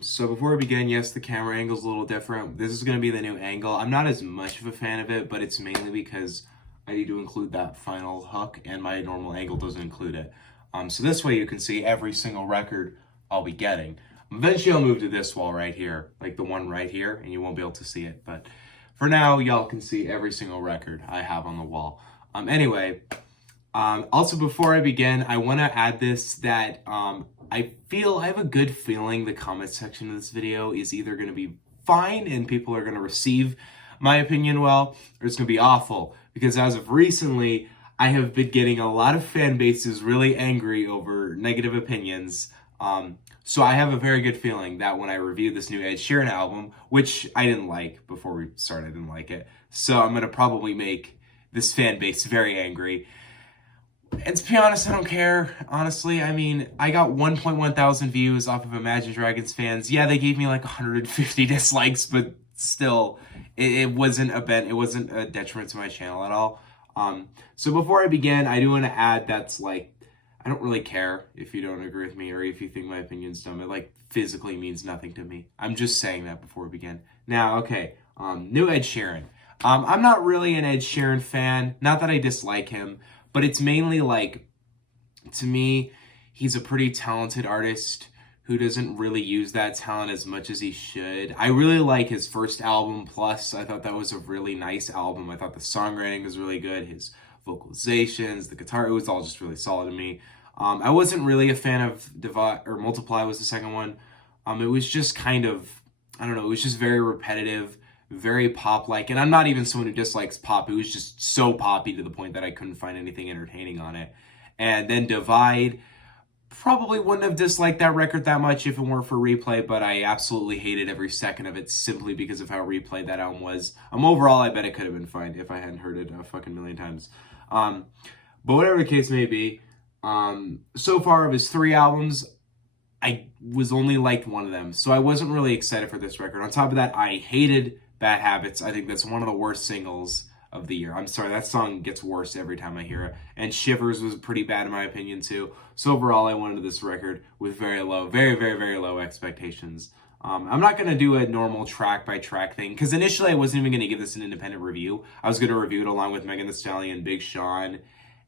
So before we begin, yes, the camera angle is a little different. This is going to be the new angle. I'm not as much of a fan of it, but it's mainly because I need to include that final hook, and my normal angle doesn't include it. So this way you can see every single record I'll be getting. Eventually I'll move to this wall right here, like the one right here, and you won't be able to see it. But for now, y'all can see every single record I have on the wall. Also, before I begin, I want to add this that I have a good feeling the comment section of this video is either going to be fine and people are going to receive my opinion well, or it's going to be awful. Because as of recently, I have been getting a lot of fan bases really angry over negative opinions. So I have a very good feeling that when I review this new Ed Sheeran album, which I didn't like before we started, I didn't like it. So I'm going to probably make this fan base very angry. And to be honest, I don't care, honestly. I mean, I got 1.1 thousand views off of Imagine Dragons fans. Yeah, they gave me like 150 dislikes, but still, it wasn't a detriment to my channel at all. So before I begin, I do want to add that's like, I don't really care if you don't agree with me or if you think my opinion's dumb. It like physically means nothing to me. I'm just saying that before we begin. Now, okay, new Ed Sheeran. I'm not really an Ed Sheeran fan. Not that I dislike him. But it's mainly like, to me, he's a pretty talented artist who doesn't really use that talent as much as he should. I really like his first album, Plus. I thought that was a really nice album. I thought the songwriting was really good. His vocalizations, the guitar, it was all just really solid to me. I wasn't really a fan of Divide, or Multiply was the second one. It was just kind of, I don't know, it was just very repetitive, very pop-like, and I'm not even someone who dislikes pop. It was just so poppy to the point that I couldn't find anything entertaining on it. And then Divide, probably wouldn't have disliked that record that much if it weren't for Replay, but I absolutely hated every second of it simply because of how replayed that album was. Overall, I bet it could have been fine if I hadn't heard it a fucking million times. But whatever the case may be, so far of his 3 albums, I was only liked one of them, so I wasn't really excited for this record. On top of that, I hated Bad Habits. I think that's one of the worst singles of the year. I'm sorry, that song gets worse every time I hear it. And Shivers was pretty bad in my opinion too. So overall, I went into this record with very low, very low expectations. I'm not going to do a normal track by track thing because initially I wasn't even going to give this an independent review. I was going to review it along with Megan Thee Stallion, Big Sean,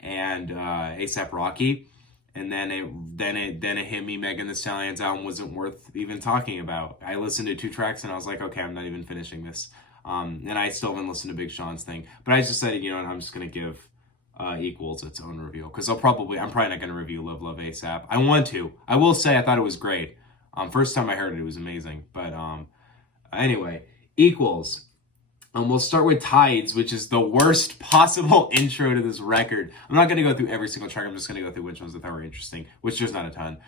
and A$AP Rocky. And then it hit me. Megan Thee Stallion's album wasn't worth even talking about. I listened to 2 tracks and I was like, okay, I'm not even finishing this. And I still haven't listened to Big Sean's thing. But I just decided, you know what, I'm just gonna give Equals its own review because I'm probably not gonna review Love Love A$AP. I want to. I will say I thought it was great. First time I heard it was amazing. But anyway, Equals. We'll start with Tides, which is the worst possible intro to this record. I'm not going to go through every single track. I'm just going to go through which ones I thought were interesting, which there's not a ton.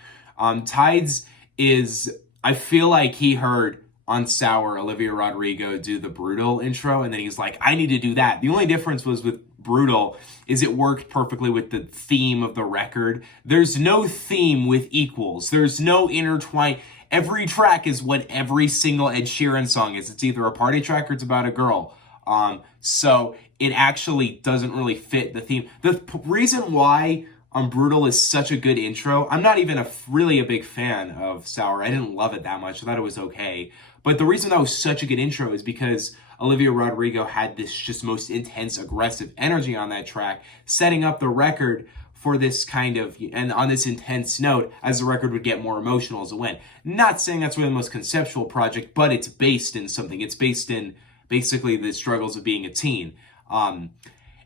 Tides is, I feel like he heard on Sour Olivia Rodrigo do the Brutal intro, and then he's like, I need to do that. The only difference was with Brutal is it worked perfectly with the theme of the record. There's no theme with Equals. There's no intertwine. Every track is what every single Ed Sheeran song is. It's either a party track or it's about a girl. So it actually doesn't really fit the theme. The reason why Brutal is such a good intro, I'm not even really a big fan of Sour. I didn't love it that much. I thought it was okay. But the reason that was such a good intro is because Olivia Rodrigo had this just most intense, aggressive energy on that track, setting up the record for this kind of, and on this intense note, as the record would get more emotional as it went. Not saying that's really the most conceptual project, but it's based in something. It's based in basically the struggles of being a teen.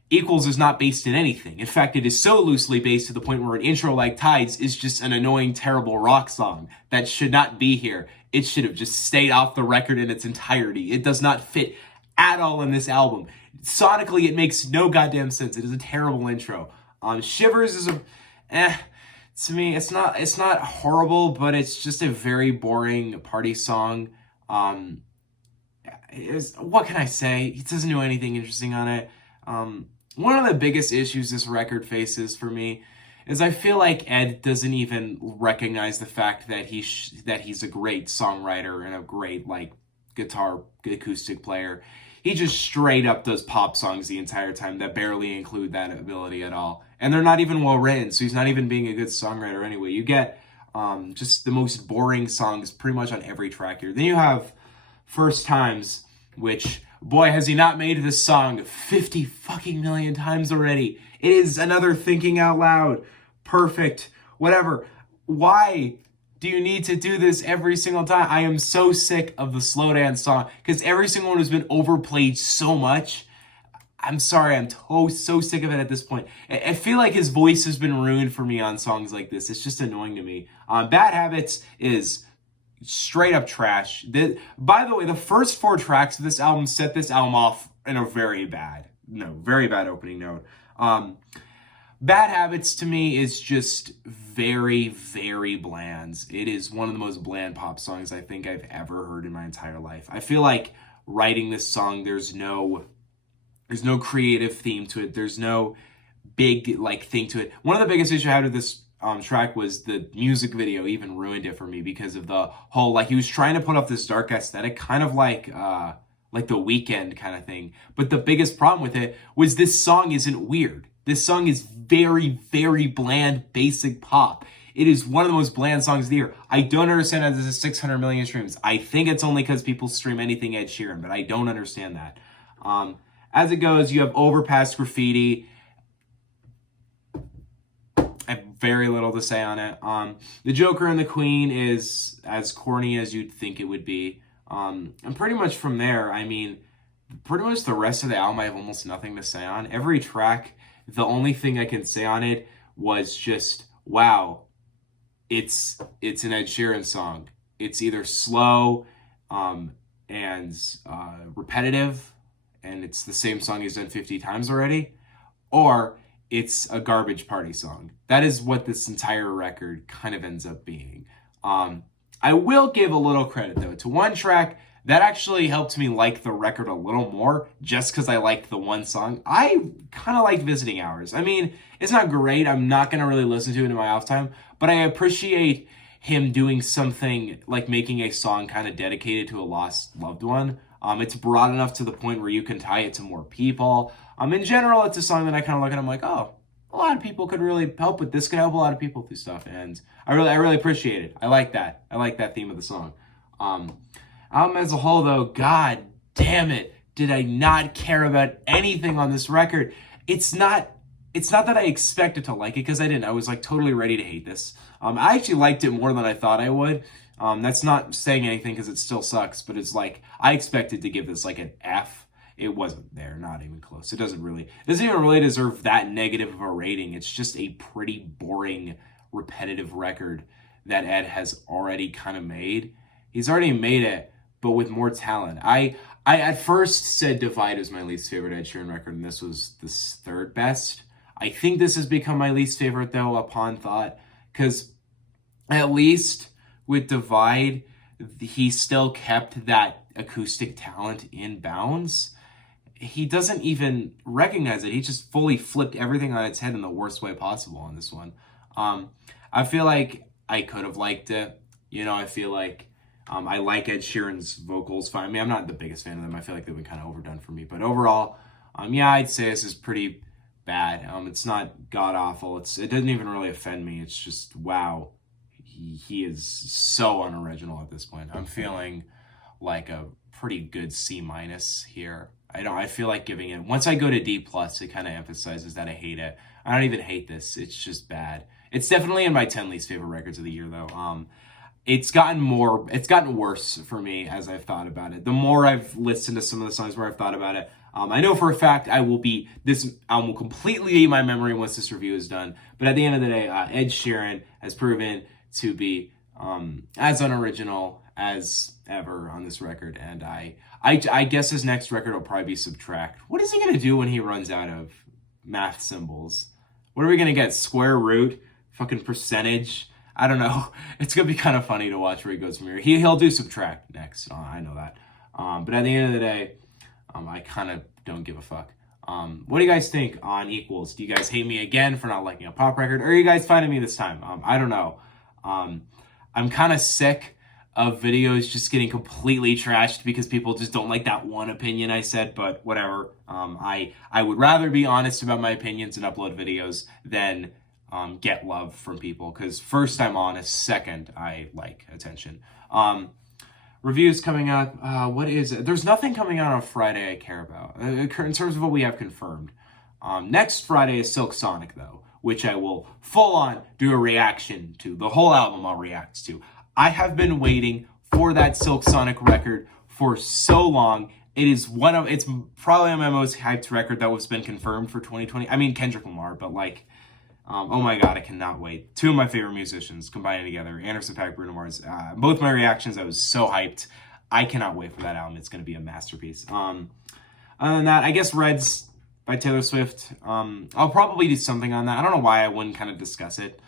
Equals is not based in anything. In fact, it is so loosely based to the point where an intro like Tides is just an annoying, terrible rock song that should not be here. It should have just stayed off the record in its entirety. It does not fit at all in this album. Sonically, it makes no goddamn sense. It is a terrible intro. Shivers is to me, it's not horrible, but it's just a very boring party song. What can I say? It doesn't do anything interesting on it. One of the biggest issues this record faces for me is I feel like Ed doesn't even recognize the fact that he's a great songwriter and a great guitar acoustic player. He just straight up does pop songs the entire time that barely include that ability at all. And they're not even well written, so he's not even being a good songwriter anyway. You get Just the most boring songs pretty much on every track here. Then you have First Times, which, boy, has he not made this song 50 fucking million times already. It is another thinking out loud, perfect, whatever. Why do you need to do this every single time? I am so sick of the slow dance song because every single one has been overplayed so much. I'm sorry, I'm so sick of it at this point. I feel like his voice has been ruined for me on songs like this. It's just annoying to me. Bad Habits is straight up trash. By the way, the first 4 tracks of this album set this album off in a very bad opening note. Bad Habits to me is just very, very bland. It is one of the most bland pop songs I think I've ever heard in my entire life. I feel like writing this song, there's no creative theme to it. There's no big thing to it. One of the biggest issues I had with this track was the music video even ruined it for me because of the whole, he was trying to put up this dark aesthetic, kind of like The Weeknd kind of thing. But the biggest problem with it was this song isn't weird. This song is very, very bland, basic pop. It is one of the most bland songs of the year. I don't understand how this is 600 million streams. I think it's only because people stream anything Ed Sheeran, but I don't understand that. As it goes, you have Overpass Graffiti. I have very little to say on it. The Joker and the Queen is as corny as you'd think it would be. And pretty much from there, pretty much the rest of the album I have almost nothing to say on. Every track, the only thing I can say on it was just, wow, it's an Ed Sheeran song. It's either slow and repetitive, and it's the same song he's done 50 times already, or it's a garbage party song. That is what this entire record kind of ends up being. I will give a little credit, though, to one track that actually helped me like the record a little more, just because I liked the one song. I kind of liked Visiting Hours. It's not great. I'm not going to really listen to it in my off time, but I appreciate him doing something like making a song kind of dedicated to a lost loved one. It's broad enough to the point where you can tie it to more people. In general, it's a song that I kind of look at and I'm like, oh, a lot of people could really help with this. Could help a lot of people through stuff. And I really appreciate it. I like that. I like that theme of the song. Album as a whole, though, god damn it, did I not care about anything on this record. It's not that I expected to like it, because I didn't. I was totally ready to hate this. I actually liked it more than I thought I would. That's not saying anything because it still sucks, but it's I expected to give this an F. It wasn't there, not even close. It doesn't even really deserve that negative of a rating. It's just a pretty boring, repetitive record that Ed has already kind of made. He's already made it, but with more talent. I at first said Divide is my least favorite Ed Sheeran record, and this was the third best. I think this has become my least favorite, though, upon thought, because at least with Divide, he still kept that acoustic talent in bounds. He doesn't even recognize it. He just fully flipped everything on its head in the worst way possible on this one. I feel like I could have liked it. I feel like I like Ed Sheeran's vocals fine. I'm not the biggest fan of them. I feel like they've been kind of overdone for me. But overall, I'd say this is pretty bad. It's not god-awful. It doesn't even really offend me. It's just, wow. He is so unoriginal at this point. I'm feeling like a pretty good C- here. I feel like giving it, once I go to D+, it kind of emphasizes that I hate it. I don't even hate this. It's just bad. It's definitely in my 10 least favorite records of the year, though. It's gotten worse for me as I've thought about it. The more I've listened to some of the songs where I've thought about it, I know for a fact this album will completely leave my memory once this review is done. But at the end of the day, Ed Sheeran has proven to be as unoriginal as ever on this record, and I guess his next record will probably be Subtract. What is he gonna do when he runs out of math symbols? What are we gonna get? Square root? Fucking percentage? I don't know. It's gonna be kind of funny to watch where he goes from here. He'll do Subtract next. I know that. But at the end of the day, I kind of don't give a fuck. What do you guys think on Equals? Do you guys hate me again for not liking a pop record, or are you guys finding me this time? I don't know. I'm kind of sick of videos just getting completely trashed because people just don't like that one opinion I said, but whatever. I would rather be honest about my opinions and upload videos than get love from people, because first I'm honest, second I like attention. Reviews coming out. What is it? There's nothing coming out on Friday I care about in terms of what we have confirmed. Next Friday is Silk Sonic, though, which I will full on do a reaction to. The whole album I'll react to. I have been waiting for that Silk Sonic record for so long. It's probably my most hyped record that was been confirmed for 2020. I mean, Kendrick Lamar, but like, oh my god, I cannot wait. Two of my favorite musicians combining together, Anderson .Paak, Bruno Mars. Both my reactions, I was so hyped. I cannot wait for that album. It's going to be a masterpiece. Other than that, I guess Reds by Taylor Swift. I'll probably do something on that. I don't know why I wouldn't kind of discuss it.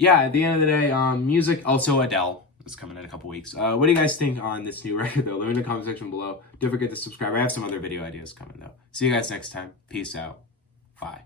Yeah, at the end of the day, music. Also, Adele is coming in a couple weeks. What do you guys think on this new record, though? Let me know in the comment section below. Don't forget to subscribe. I have some other video ideas coming, though. See you guys next time. Peace out. Bye.